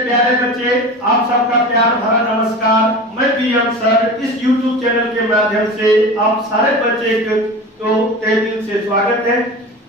प्यारे बच्चे, आप सबका प्यार भरा नमस्कार। मैं पीएम सर इस YouTube चैनल के माध्यम से आप सारे बच्चे को तहे दिल से स्वागत है।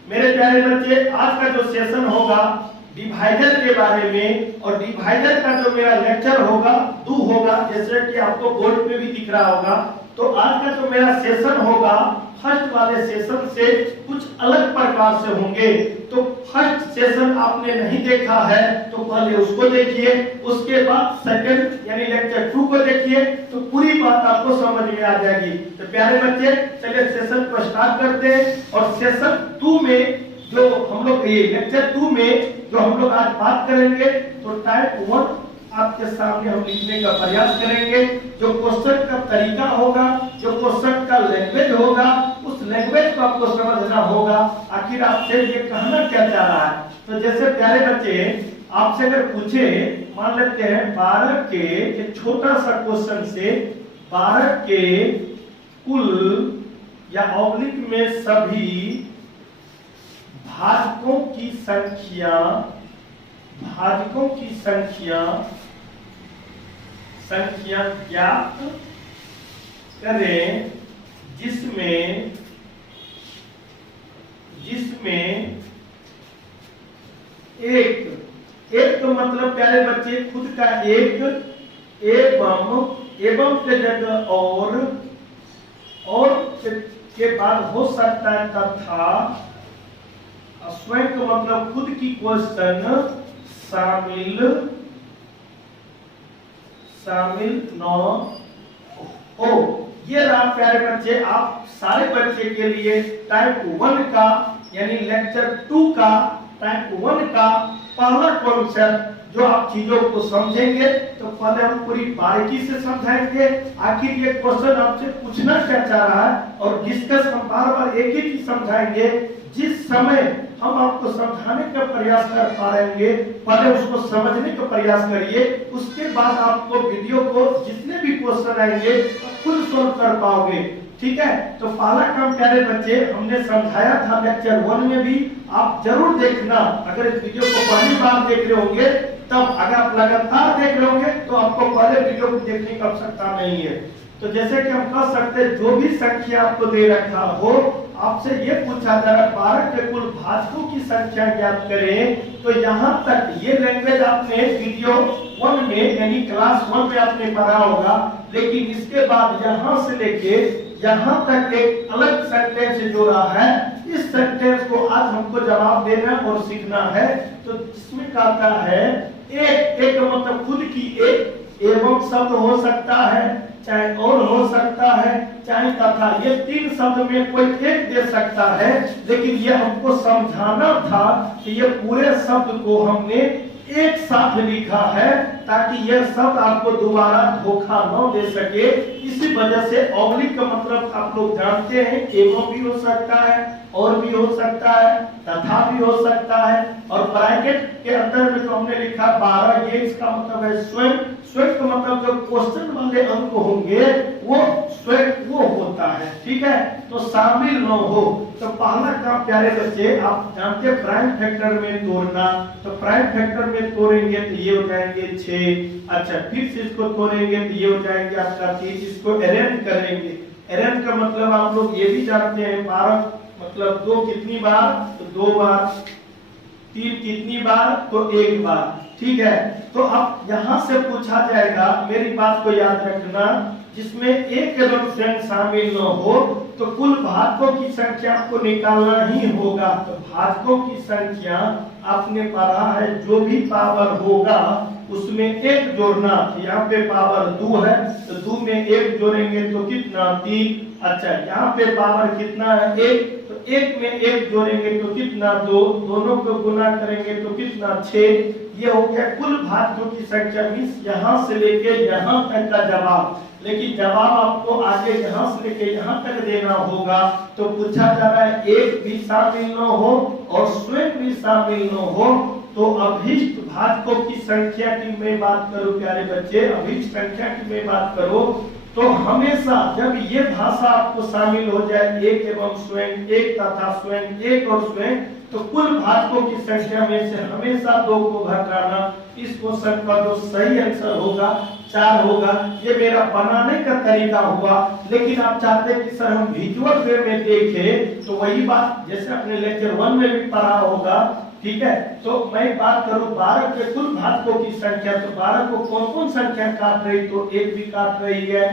मेरे प्यारे बच्चे, आज का जो सेशन होगा डिवाइडर के बारे में, और डिवाइडर का जो मेरा लेक्चर होगा दो होगा, जैसे कि आपको बोर्ड पे भी दिख रहा होगा। तो आज का जो मेरा सेशन होगा फर्स्ट वाले सेशन से कुछ अलग प्रकार से होंगे। तो फर्स्ट सेशन आपने नहीं देखा है तो पहले उसको देखिए, उसके बाद सेकंड यानी लेक्चर 2 को देखिए, तो पूरी बात आपको समझ में आ जाएगी। तो प्यारे बच्चे, चलिए सेशन को स्टार्ट करते हैं। और सेशन 2 में जो हम लोग ये लेक्चर 2 में जो हम लोग आज बात करेंगे, तो टाइप 1 आपके सामने हम लिखने का प्रयास करेंगे। जो क्वेश्चन का तरीका होगा, जो क्वेश्चन का लैंग्वेज होगा, उस लैंग्वेज को आपको समझना होगा आखिर आपसे ये कहना क्या चाह रहा है। तो जैसे प्यारे बच्चे, आपसे अगर पूछे, मान लेते हैं 12 के एक छोटा सा क्वेश्चन से 12 के कुल या ऑब्लिक में सभी भाजकों की संख्या ज्ञात करें जिसमें एक तो मतलब प्यारे बच्चे खुद का एक, एवं के जगह और के बाद हो सकता है तथा, स्वयं का मतलब खुद की क्वेश्चन शामिल न हो। ये रहा प्यारे बच्चे आप सारे बच्चे के लिए टाइप 1 का यानी लेक्चर 2 का टाइप 1 का पहला कॉन्सेप्ट। जो आप चीजों को समझेंगे तो पहले हम पूरी बारीकी से समझाएंगे आखिर ये क्वेश्चन आपसे पूछना क्या चाह रहा है, और डिस्कस हम बार-बार एक ही चीज समझाएंगे। जिस समय हम आपको समझाने का प्रयास कर पाएंगे, पहले उसको समझने का प्रयास करिए, उसके बाद आपको वीडियो को जितने भी क्वेश्चन आएंगे खुद सॉल्व कर पाओगे। ठीक है, तो पहला काम प्यारे बच्चे हमने समझाया था लेक्चर 1 में भी, आप जरूर देखना। अगर इस वीडियो को पहली बार देख रहे होंगे, तब अगर आप लगातार देख रहे होंगे तो आपको पहले वीडियो को देखने की आवश्यकता नहीं है। तो जैसे कि हम कह सकते हैं, जो भी संख्या आपको दे रखा हो, आपसे ये पूछा जा रहा है 12 के कुल भाजकों की संख्या ज्ञात करें। तो यहाँ तक ये लैंग्वेज आपने वीडियो 1 में यानी क्लास 1 में आपने पढ़ा होगा, लेकिन इसके बाद यहाँ से लेके यहाँ तक एक अलग सेंटेंस जोड़ा है। इस सेंटेंस को आज हमको जवाब देना और सीखना है। तो इसमें कहता है एक मतलब खुद की एक, एवं शब्द हो सकता है, चाहे और हो सकता है, चाहे तथा, ये 3 शब्द में कोई एक दे सकता है। लेकिन ये हमको समझाना था कि ये पूरे शब्द को हमने एक साथ लिखा है ताकि यह शब्द आपको दोबारा धोखा न दे सके। इसी वजह से ऑब्लिक का मतलब आप लोग जानते हैं, एवं भी हो सकता है, और भी हो सकता है, तथा भी हो सकता है, और ब्रैकेट के अंदर में तो हमने लिखा 12। ये इसका मतलब है स्वयं का मतलब जो क्वेश्चन वाले अंक होंगे वो स्वयं वो होता है। ठीक है, तो शामिल न हो। तो पहला काम प्यारे बच्चे आप जानते हैं प्राइम फैक्टर में तोड़ना। तो प्राइम फैक्टर में तोड़ेंगे तो ये हो जाएंगे 6। अच्छा, फिर से इसको तोड़ेंगे तो ये हो जाएंगे आपका 30। इसको अरेंज करेंगे। अरेंज का मतलब आप लोग ये भी जानते हैं, 12 मतलब 2 कितनी बार, तो 2 बार, 3 कितनी बार, तो 1 बार। ठीक है, तो अब यहाँ से पूछा जाएगा, मेरी बात को याद रखना, जिसमें एक एवं स्वयं शामिल न हो, तो कुल भाजकों की संख्या आपको निकालना ही होगा। तो भाजकों की संख्या आपने पढ़ा है, जो भी पावर होगा उसमें 1 जोड़ना। यहाँ पे पावर 2 है तो 2 में 1 जोड़ेंगे तो कितना, 3। अच्छा, यहाँ पे पावर कितना है, 1, तो 1 में 1 जोड़ेंगे तो कितना, 2। दोनों को गुना करेंगे तो कितना, 6। ये हो गया कुल भाजकों की संख्या। मींस यहाँ से लेके यहाँ तक का जवाब। लेकिन जवाब आपको आगे यहाँ से लेके यहाँ तक देना होगा। तो पूछा जा रहा है एक भी शामिल न हो और स्वयं भी शामिल न हो। तो अभिष्ट भाजकों की संख्या की मैं बात करूं प्यारे बच्चे, अभिष्ट संख्या की मैं बात करूं तो हमेशा जब ये भाषा आपको शामिल हो जाए, एक एवं स्वयं, एक तथा स्वयं, एक और स्वयं, तो कुल भाजकों की संख्या में से हमेशा 2 को घटाना। इस क्वेश्चन का जो सही आंसर होगा 4 होगा। ये मेरा बनाने का तरीका हुआ, लेकिन आप चाहते हैं कि सर हम विजुअल वे में देखें, तो वही बात जैसे अपने लेक्चर 1 में भी पढ़ा होगा, ठीक है। तो मैं बात करूं 12 के कुल भाजकों की संख्या, तो 12 को कौन कौन संख्या काट रही, तो 1 भी काट रही है,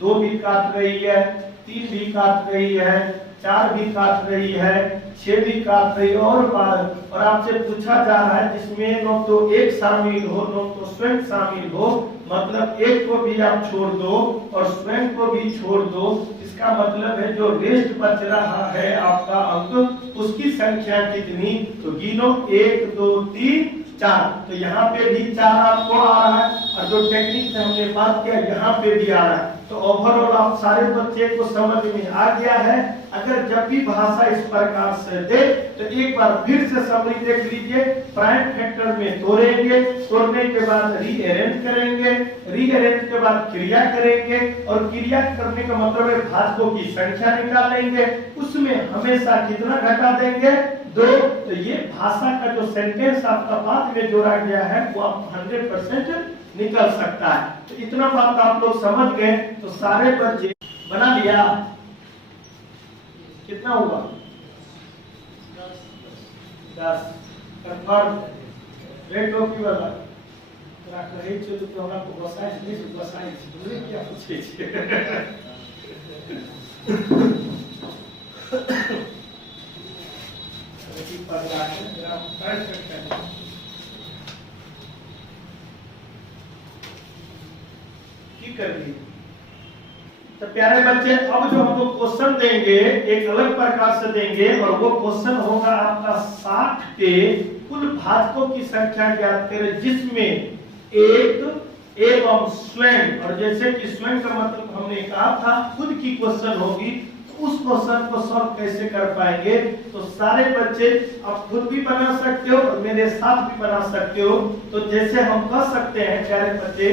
2 भी काट रही है, 3 भी काट रही है, 4 भी काट रही है, 6 भी काट रही है और 12। और आपसे पूछा जा रहा है जिसमें न तो 1 शामिल हो न तो स्वयं शामिल हो, मतलब 1 को भी आप छोड़ दो और स्वयं को भी छोड़ दो। इसका मतलब है जो रेस्ट बच रहा है आपका अंक, उसकी संख्या कितनी, तो गिनो 1 2 3 4। तो यहाँ पे भी 4 आपको आ रहा है, और जो टेक्निक से हमने बात किया यहाँ पे भी आ रहा है। तो ओवरऑल आप सारे बच्चे को समझ में आ गया है। अगर जब भी भाषा इस प्रकार से दे तो एक बार फिर से समरी देख लीजिए। प्राइम फैक्टर में तोड़ेंगे, तोड़ने के बाद रीअरेंज करेंगे, रीअरेंज के बाद क्रिया करेंगे, और क्रिया करने का मतलब है भाजकों की संख्या निकालेंगे, उसमें हमेशा कितना घटा देंगे, 2। तो ये भाषा का जो सेंटेंस आपका बाद में जोड़ा गया है वो आप 100% निकल सकता है। तो इतना बात आप लोग समझ गए, तो सारे बच्चे बना लिया। कितना हुआ, 10। कंफर्म रेट कॉपी वाला तोरा कहे चलो तो हमरा को बसाई नहीं बसाई बोले क्या पूछे छे। की पगला है जरा कर सकते हैं। की कर ली। तो प्यारे बच्चे अब जो हम लोग क्वेश्चन देंगे एक अलग प्रकार से देंगे, और वो क्वेश्चन होगा आपका 60 के कुल भाजकों की संख्या ज्ञात करें जिसमें 1 एवं स्वयं, और जैसे कि स्वयं का मतलब हमने कहा था खुद की क्वेश्चन होगी, तो उस क्वेश्चन को सॉल्व कैसे कर पाएंगे। तो सारे बच्चे आप खुद भी बना सकते हो और मेरे साथ भी बना सकते हो। तो जैसे हम कह सकते हैं प्यारे बच्चे,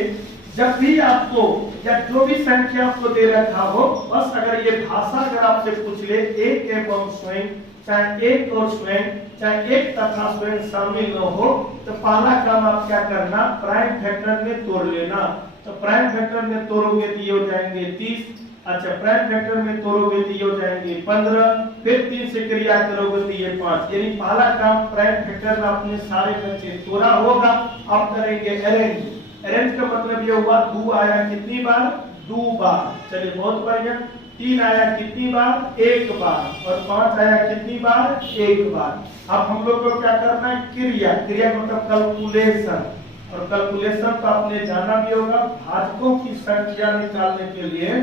जब भी आपको या जो भी संख्या आपको दे रखा हो, बस अगर ये भाषा अगर आपसे पूछ ले 1 एवं स्वयं, चाहे 1 और स्वयं, चाहे 1 तथा स्वयं शामिल न हो, तो पहला काम आप क्या करना, प्राइम फैक्टर में तोड़ लेना। तो प्राइम फैक्टर में तोड़ोगे तो ये हो जाएंगे 30। अच्छा, प्राइम फैक्टर में तोड़ोगे तो ये हो जाएंगे 15, फिर 3 से क्रिया करोगे तो ये 5। यानी पहला काम प्राइम फैक्टर में आपने सारे बच्चे तोड़ा होगा। अब करेंगे अरेंज। अरेंज का मतलब ये हुआ 2 आया कितनी बार, 2 बार। चलिए बहुत बढ़िया। 3 आया कितनी बार, 1 बार, और 5 आया कितनी बार, 1 बार। अब हम लोग को क्या करना है, क्रिया। क्रिया मतलब कैलकुलेशन, और कैलकुलेशन तो आपने जाना भी होगा। भाजकों की संख्या निकालने के लिए,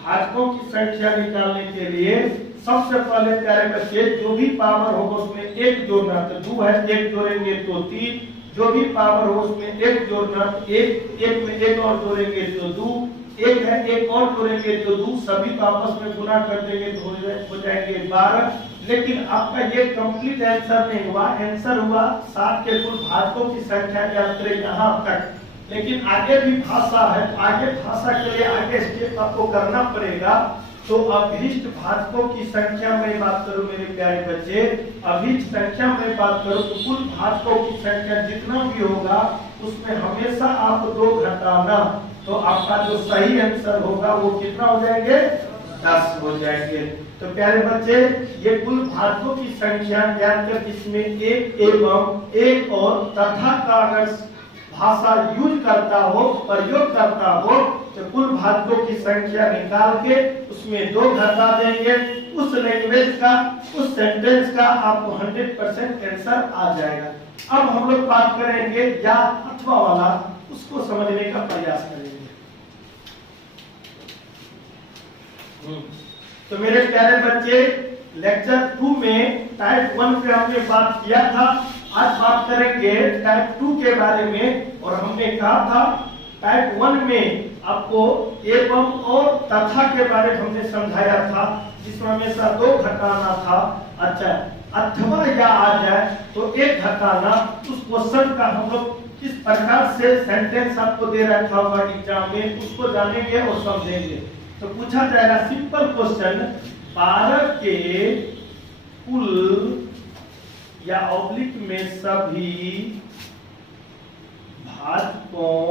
भाजकों की संख्या निकालने के लिए सबसे पहले प्यारे बच्चे जो भी पावर होगा उसमें 1 जोड़ना। तो 2 है, 1 जोड़ेंगे तो 3, जो भी पावर हो उसमें 1 जोड़ना, 1 में 1 और जोड़ेंगे तो 2, 1 है 1 और जोड़ेंगे तो 2, सभी को आपस में गुना कर देंगे तो हो जाएंगे 12। लेकिन आपका ये कंप्लीट आंसर नहीं हुआ। आंसर हुआ 60 के कुल भाजकों की संख्या ज्ञात करें यहाँ तक। लेकिन आगे भी भाषा है, आगे भाषा के लिए आगे स्टेप आपको करना पड़ेगा। तो अभिष्ट भाजकों की संख्या में बात करूं मेरे प्यारे बच्चे, अभिष्ट संख्या में बात करूं तो कुल भाजकों की संख्या जितना भी होगा उसमें हमेशा आप 2 घटाना। तो आपका जो सही आंसर होगा वो कितना हो जाएंगे, 10 हो जाएंगे। तो प्यारे बच्चे ये कुल भाजकों की संख्या ज्ञात कर जिसमें 1 एवं 1 और तथा का अगर भाषा यूज करता हो, प्रयोग करता हो, तो कुल भाजकों की संख्या निकाल के उसमें 2 घटा देंगे। उस लैंग्वेज का, उस सेंटेंस का आपको 100% आंसर आ जाएगा। अब हम लोग बात करेंगे या अथवा वाला, उसको समझने का प्रयास करेंगे। तो मेरे प्यारे बच्चे लेक्चर 2 में टाइप 1 पे हमने बात किया था। आज बात करेंगे टाइप 2 के बारे में। और हमने कहा था टाइप 1 में आपको एवं और तथा के बारे में हमने समझाया था, जिसमें हमेशा 2 घटाना था। अच्छा, अथवा या आ जाए तो 1 घटाना। उस क्वेश्चन का हम लोग किस प्रकार से सेंटेंस आपको दे रखा होगा एग्जाम में, उसको जानेंगे और समझेंगे। तो पूछा जाएगा सिंपल क्वेश्चन, 12 के कुल या ऑब्लिक में सभी भाजकों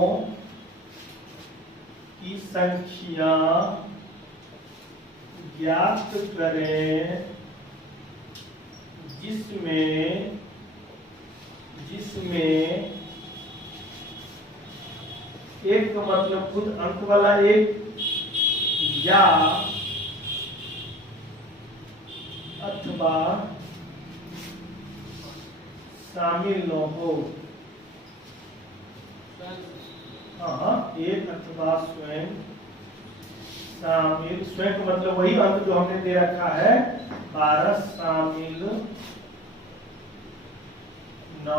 की संख्या ज्ञात करें जिसमें एक का मतलब खुद अंक वाला एक या अथवा शामिल न हो। हाँ, एक अथवा स्वयं शामिल, स्वयं का मतलब वही अंक जो हमने दे रखा है 12 शामिल न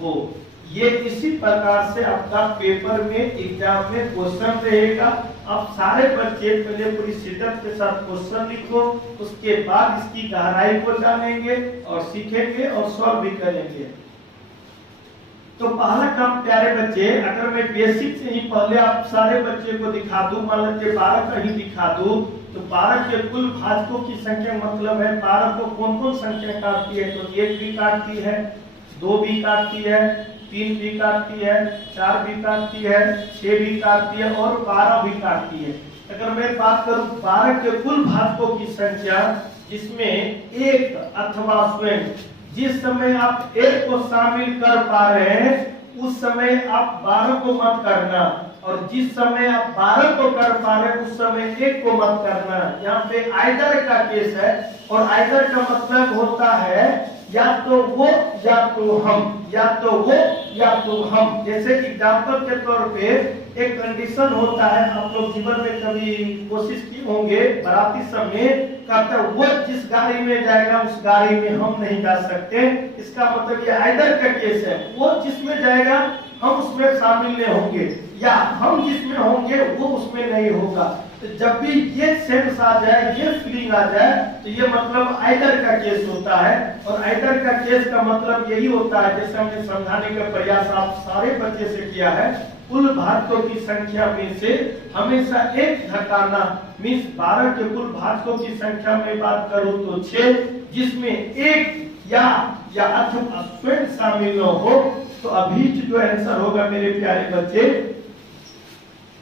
हो। ये इसी प्रकार से आपका पेपर में एग्जाम में क्वेश्चन रहेगा। आप सारे बच्चे पहले पूरी सेटअप के साथ क्वेश्चन लिखो, उसके बाद इसकी गहराई को जानेंगे और सीखेंगे और सॉल्व भी करेंगे। तो पहला काम प्यारे बच्चे, अगर मैं बेसिक से ही पहले आप सारे बच्चे को दिखा दूं, मान लीजिए 12 का ही दिखा दूं, तो 12 के कुल भाजकों की संख्या मतलब है 12 को कौन कौन संख्या काटती है, तो 1 भी काटती है, 2 भी काटती है, 3 भी काटती है, 4 भी काटती है, 6 भी काटती है और 12 भी काटती है। अगर मैं बात करूं 12 के कुल भाजकों की संख्या, जिसमें एक अथवा स्वयं, जिस समय आप एक को शामिल कर पा रहे हैं उस समय आप 12 को मत करना, और जिस समय आप 12 को कर पा रहे हैं उस समय एक को मत करना। यहाँ पे आइदर का केस है, और आइदर का मतलब होता है या तो वो या तो हम, या तो वो या तो हम। जैसे एग्जाम्पल के तौर पे एक कंडीशन होता है, आप लोग जीवन में कभी कोशिश की होंगे, बाराती समय कहता है वो जिस गाड़ी में जाएगा उस गाड़ी में हम नहीं जा सकते। इसका मतलब ये आइदर का केस है, वो जिसमें जाएगा हम उसमें शामिल नहीं होंगे, या हम जिसमें होंगे वो उसमें नहीं होगा। तो जब भी ये सेंस आ जाए, ये फीलिंग आ जाए, तो ये मतलब आइदर का केस होता है। और आइदर का केस का मतलब यही होता है, जैसे हमने समझाने का प्रयास आप सारे बच्चे से किया है, कुल भाजकों की संख्या में से हमेशा एक घटाना। मीन्स 12 के कुल भाजकों की संख्या में बात करूं तो 6, जिसमें एक या अथवा स्वयं शामिल न हो। तो अभीष्ट जो आंसर होगा मेरे प्यारे बच्चे,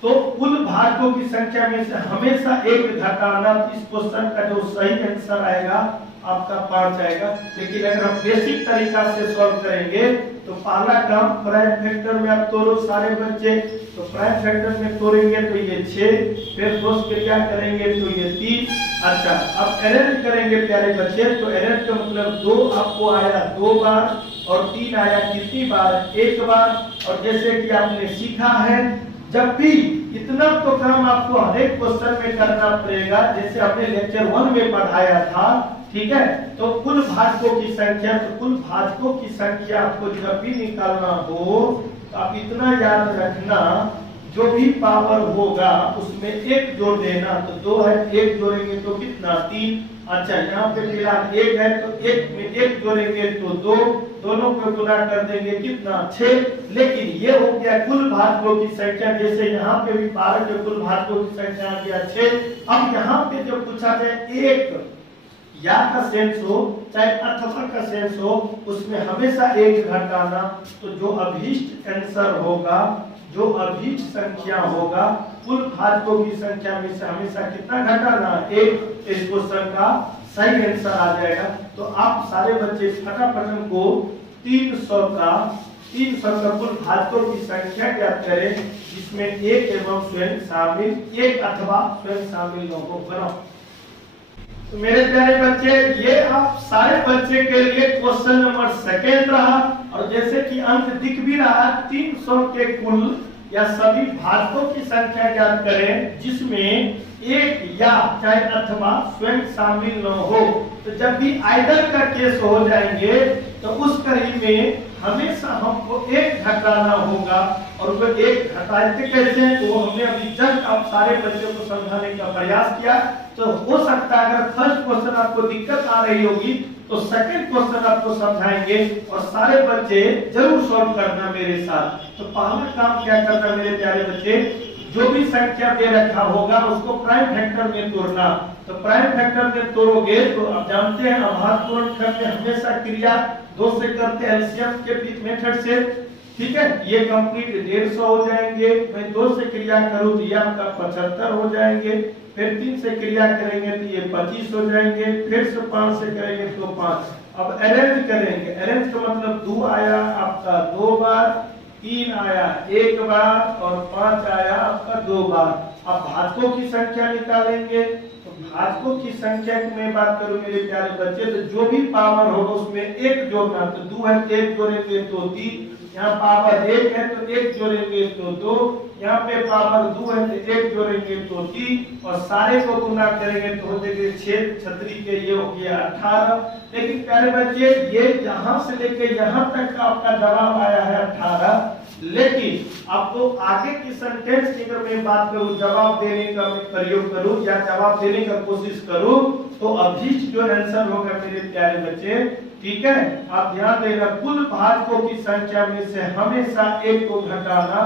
तो कुल भाजकों की संख्या में से हमेशा एक घटाना। इस क्वेश्चन का जो सही आंसर आएगा आपका 5 आएगा। लेकिन अगर हम बेसिक तरीका से सॉल्व करेंगे तो पहला काम प्राइम फैक्टर में आप तोड़ो सारे बच्चे, तो प्राइम फैक्टर में तोड़ेंगे तो ये 6, फिर दोस्त के क्या करेंगे तो ये 3। अच्छा, अब अरेंज करेंगे प्यारे बच्चे, तो अरेंज का मतलब 2 आपको आया 2 बार और 3 आया कितनी बार, 1 बार। और जैसे कि आपने सीखा है, जब भी इतना तो काम आपको हर एक क्वेश्चन में करना पड़ेगा, जैसे आपने लेक्चर 1 में पढ़ाया था, ठीक है। तो कुल भाजकों की संख्या, तो कुल भाजकों की संख्या आपको जब भी निकालना हो तो आप इतना याद रखना, जो भी पावर होगा उसमें 1 जोड़ देना। तो 2 है, 1 जोड़ेंगे तो कितना 3। अच्छा, यहाँ पे फिलहाल 1 है तो 1 में 1 जोड़ेंगे तो 2, दोनों को गुना कर देंगे कितना 6। लेकिन ये हो गया कुल भाजकों की संख्या, जैसे यहाँ पे भी 12 के कुल भाजकों की संख्या आ गया 6। अब यहाँ पे जब पूछा जाए एक या का सेंस हो चाहे अथवा का सेंस हो, उसमें हमेशा एक घटाना। तो जो अभीष्ट आंसर होगा, जो अभीष्ट संख्या होगा, कुल भाजकों की संख्या में से हमेशा कितना घटाना 1। इस क्वेश्चन का सही आंसर आ जाएगा। तो आप सारे बच्चे फटाफट को 300 का कुल भाजकों की संख्या ज्ञात करें, जिसमें एक एवं स्वयं शामिल, एक अथवा स्वयं शामिल न हो। बनाओ। तो मेरे प्यारे बच्चे, ये आप सारे बच्चे के लिए क्वेश्चन नंबर 2 रहा। और जैसे कि अंक दिख भी रहा, 300 के कुल या सभी भाजकों की संख्या ज्ञात करें, जिसमें एक या चाहे अथवा स्वयं शामिल न हो। तो जब भी आइदर का केस हो जाएंगे तो उस कड़ी में हमेशा हमको एक घटाना होगा। और वो एक घटाते कैसे, तो हमने अभी जस्ट आप सारे बच्चों को समझाने का प्रयास किया। तो हो सकता है अगर फर्स्ट क्वेश्चन आपको दिक्कत आ रही होगी तो सेकंड क्वेश्चन आपको समझाएंगे, और सारे बच्चे जरूर सॉल्व करना मेरे साथ। तो पहला काम क्या करना मेरे प्यारे बच्चे, जो भी संख्या दे रखा होगा उसको प्राइम फैक्टर में तोड़ना। तो प्राइम फैक्टर में तोड़ोगे तो आप जानते हैं अभाज्य करते हमेशा क्रिया 2 से करते हैं एलसीएम के मेथड से, ठीक है। ये कंप्लीट 150 हो जाएंगे। मैं 2 से क्रिया करूं तो ये आपका 75 हो जाएंगे, फिर 3 से क्रिया करेंगे तो ये 25 हो जाएंगे, फिर से 5 से करेंगे तो 5। अब अरेंज करेंगे, अरेंज का मतलब 2 आया आपका 2 बार, 3 आया 1 बार और 5 आया आपका 2 बार। अब भाजकों की संख्या निकालेंगे। तो भाजकों की संख्या की मैं बात करूं मेरे प्यारे बच्चे, तो जो भी पावर होगा उसमें 1 जोड़ना। तो 2 है तो 1 जोड़ेंगे तो 3, यहाँ पावर 1 है तो 1 जोड़ेंगे तो 2, यहाँ पे पावर 2 है तो 1 जोड़ेंगे तो 3 और सारे को गुना करेंगे तो हो जाएगा 6 छतरी के ये हो गया 18। लेकिन प्यारे बच्चे ये यहाँ से लेके यहाँ तक का आपका जवाब आया है 18। लेकिन आपको आगे की सेंटेंस की अगर मैं बात करूं, जवाब देने का मैं प्रयोग करूं या जवाब देने का कोशिश करूं, तो अभिष्ट जो आंसर होगा मेरे प्यारे बच्चे, ठीक है। आप ध्यान देना, कुल भाजकों की संख्या में से हमेशा 1 को घटाना।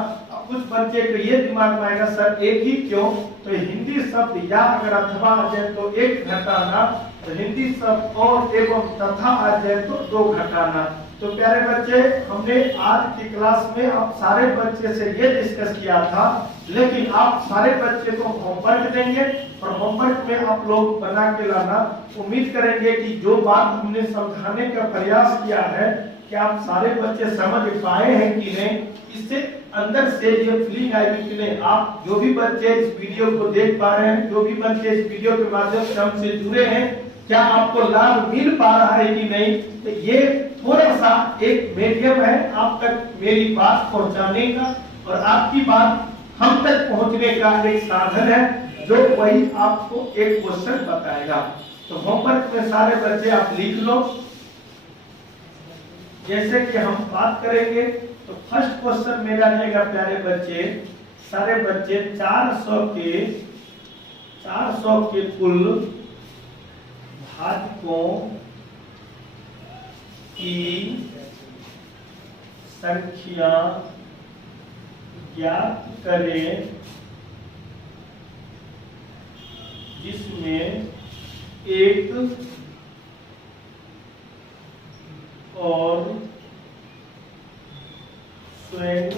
कुछ बच्चे को ये दिमाग में आएगा सर 1 ही क्यों, तो हिंदी शब्द या अगर अथवा आ जाए तो 1 घटाना, तो हिंदी शब्द और एवं तथा आ जाए तो 2 घटाना। तो प्यारे बच्चे हमने आज की क्लास में आप सारे बच्चे से ये डिस्कस किया था, लेकिन आप सारे बच्चे को होमवर्क देंगे और होमवर्क में आप लोग बना के लाना। उम्मीद करेंगे कि जो बात हमने समझाने का प्रयास किया है कि आप सारे बच्चे समझ पाए हैं कि नहीं, इससे अंदर से ये फीलिंग आएगी कि नहीं। आप जो भी बच्चे इस वीडियो को देख पा रहे हैं, जो भी बच्चे इस वीडियो के माध्यम से हमसे जुड़े हैं, क्या आपको लाभ मिल पा रहा है कि नहीं। तो ये थोड़ा सा एक मीडियम है आप तक मेरी बात पहुंचाने का और आपकी बात हम तक पहुंचने का एक साधन है, जो वही आपको एक क्वेश्चन बताएगा। तो होमवर्क में सारे बच्चे आप लिख लो। जैसे कि हम बात करेंगे तो फर्स्ट क्वेश्चन मेरा रहेगा प्यारे बच्चे, सारे बच्चे 400 के कुल भाजकों की संख्या ज्ञात करें जिसमें 1 और स्वयं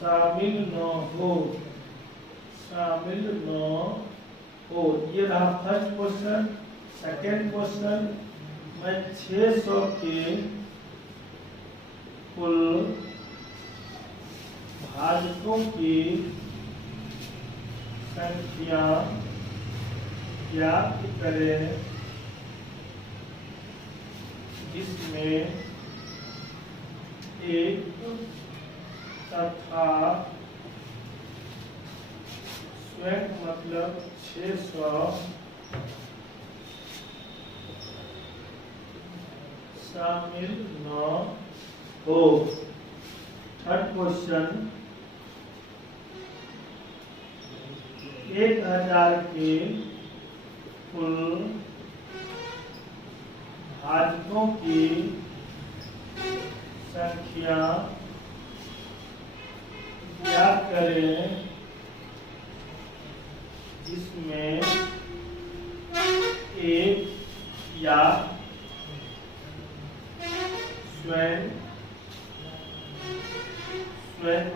शामिल न हो। ये रहा फर्स्ट क्वेश्चन। सेकेंड क्वेश्चन, मैं 600 के कुल भाजकों की संख्या ज्ञात करें जिसमें 1 तथा स्वयं मतलब 600 शामिल न हो। थर्ड क्वेश्चन, 1000 के कुल भाजकों की संख्या ज्ञात करें जिसमें 1 या स्वयं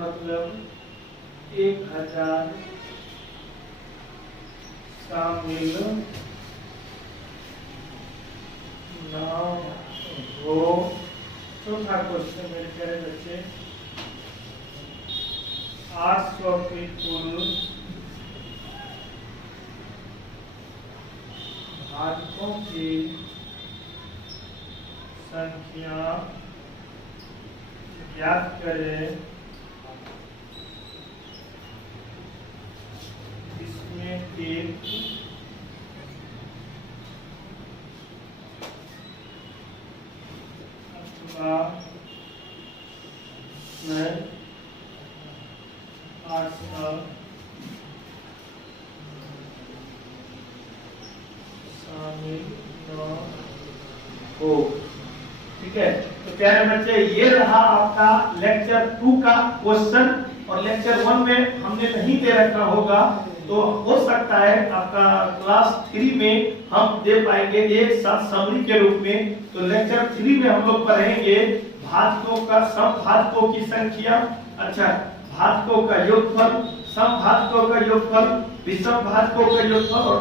मतलब 1000 शामिल न हो। चौथा क्वेश्चन मेरे प्यारे बच्चे, 800 के कुल भाजकों की संख्या ज्ञात करें इसमें 1 अथवा स्वयं 800 शामिल न हो। ठीक है। तो प्यारे बच्चे ये रहा आपका लेक्चर 2 का क्वेश्चन, और लेक्चर 1 में हमने नहीं दे रखा होगा तो हो सकता है आपका क्लास 3 में हम दे पाएंगे एक साथ समरी के रूप में। तो लेक्चर 3 में हम लोग पढ़ेंगे भाजकों का समभाजकों की संख्या, अच्छा भाजकों का योगफल, समभाजकों का योगफल, विषम भाजकों का योगफल और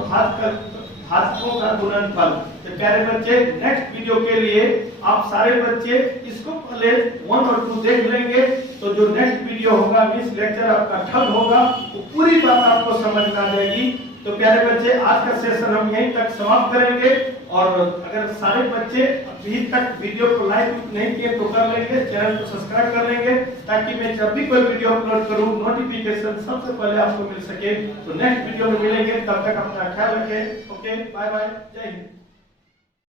भाजकों का गुणनफल। तो प्यारे बच्चे नेक्स्ट वीडियो के लिए आप सारे बच्चे इसको पहले 1 और 2 देख लेंगे, तो जो नेक्स्ट वीडियो होगा मिस लेक्चर आपका ठग होगा, वो पूरी बात आपको समझ में आ जाएगी। तो प्यारे बच्चे आज का सेशन हम यहीं तक समाप्त करेंगे, और अगर सारे बच्चे अभी तक वीडियो को लाइक नहीं किए तो कर लेंगे, चैनल को सब्सक्राइब कर लेंगे, ताकि मैं जब भी कोई वीडियो अपलोड करूं नोटिफिकेशन सबसे पहले आपको मिल सके। तो नेक्स्ट वीडियो में मिलेंगे, तब तक अपना ख्याल रखें। ओके, बाय बाय, जय हिंद।